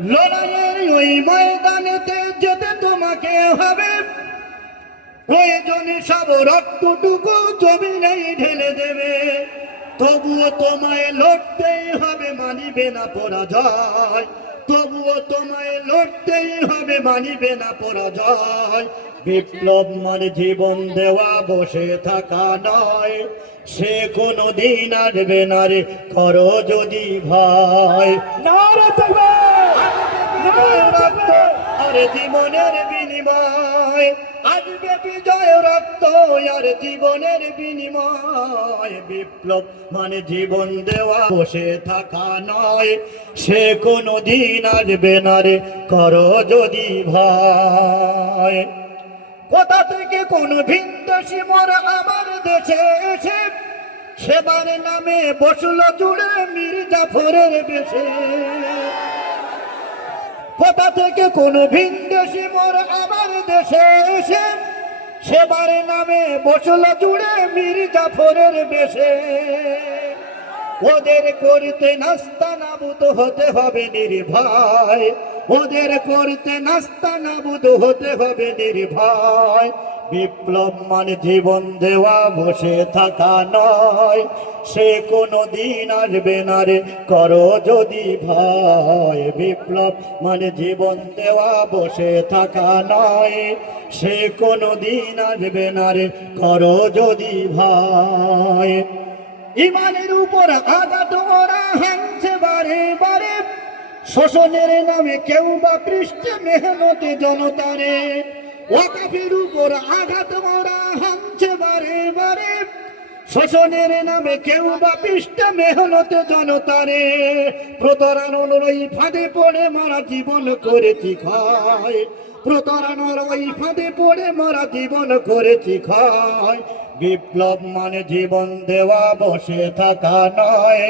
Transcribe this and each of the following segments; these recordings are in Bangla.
লড়াইয়ের ওই ময়দানেতে যেতে তোমাকে হবে, প্রয়োজনে সব রক্তটুকু জমিনেই ঢেলে দেবে। তবুও তোমায় লড়তেই হবে, মানিবে না পরাজয়। তবুও তোমায় লড়তেই হবে, মানিবে না পরাজয়। বিপ্লব মানে জীবন দেওয়া, বসে থাকা নয়। সে কোনো দিন আসবে না রে, করো যদি ভয়। আর জীবনের বিনিময় আসবে বিজয়, রক্ত আর জীবনের বিনিময়। বিপ্লব মানে জীবন দেওয়া, বসে থাকা নয়। সে কোনো দিন আসবে না রে, করো যদি ভয়। কোথা থেকে কোন ভিনদেশী মোর আমার দেশে এসে সেবার নামে বসল জুড়ে মীর জাফরের বেশে। কোথা থেকে কোন ভিনদেশী মোর আমার দেশে এসে সেবার নামে বসল জুড়ে মীর জাফরের বেশে। ওদের করতে নাস্তা নাবুদ হতে হবে নির্ভয়। ওদের করতে নাস্তা নাবুদ হতে হবে নির্ভয়। বিপ্লব মানে জীবন দেওয়া, বসে থাকা নয়। সে কোনো দিন আসবে না রে, করো যদি ভয়। বিপ্লব মানে জীবন দেওয়া, বসে থাকা নয়। সে কোনো দিন আসবে না রে, করো যদি ভয়। ইমানের উপর আঘাত ওরা হানছে বারে বারে, শোষণের নামে কেউ বা পৃষ্ঠে মেহনতে জনতারে। ওয়াকাফের উপর আঘাত ওরা হানছে বারে বারে, শোষণের নামে কেউ বা পৃষ্ঠে মেহনতে জনতারে। প্রতারণার ওই ফাঁদে পড়ে মারা জীবন করেছি ক্ষয়। প্রতারণার ওই ফাঁদে পড়ে মারা জীবন করেছি ক্ষয়। বিপ্লব মানে জীবন দেওয়া, বসে থাকা নয়।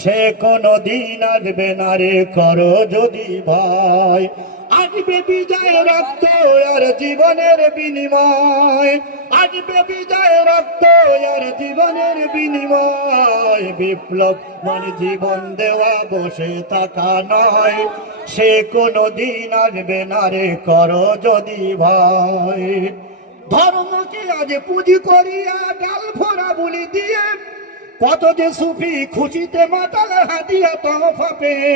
সে কোনো দিন আসবে না রে, করো যদি ভয়। আসবে বিজয়, রক্ত আর জীবনের বিনিময়। আসবে বিজয়, রক্ত আর জীবনের বিনিময়। বিপ্লব মানে জীবন দেওয়া, বসে থাকা নয়। সে কোনো দিন আসবে না রে, করো যদি ভয়। ধর্মকে আজ পুঁজি করিয়া ডাল ফোরা বলি দিয়ে, কত যে সুফি খুশিতে মাতাল হাতিয়া তহফা পেয়ে।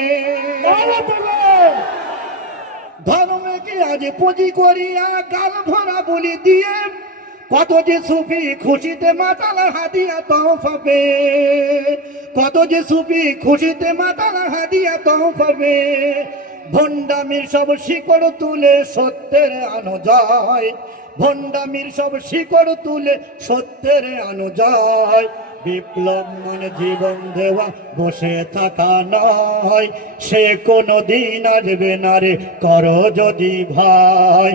ধর্মকে আজ পুঁজি করিয়া গাল ভরা বলি দিয়ে, কত যে সুফি খুশিতে মাতাল হাতিয়া তহফা পেয়ে। কত যে সুফি খুশিতে মাতাল হাতিয়া তহফা পেয়ে। ভণ্ডামির সব শিকড় তুলে সত্যের আনো যায়। ভণ্ডামির সব শিকড় তুলে সত্যের আনো যায়। বিপ্লব মানে জীবন দেওয়া, বসে থাকা নয়। সে কোনো দিন আসবে না রে, করো যদি ভয়।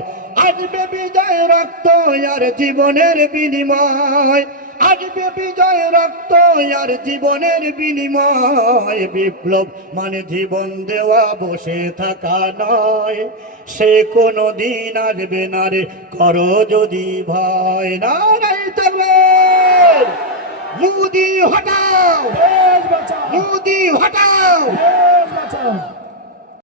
আসবে বিজয়, রক্ত আর জীবনের বিনিময়। আসবে বিজয়, রক্ত আর জীবনের বিনিময়। বিপ্লব মানে জীবন দেওয়া, বসে থাকা নয়। সে কোনো দিন আসবে না রে, করো যদি ভয়। নারায়ে তাকবীর। মোদি হটাও, মোদি হটাও।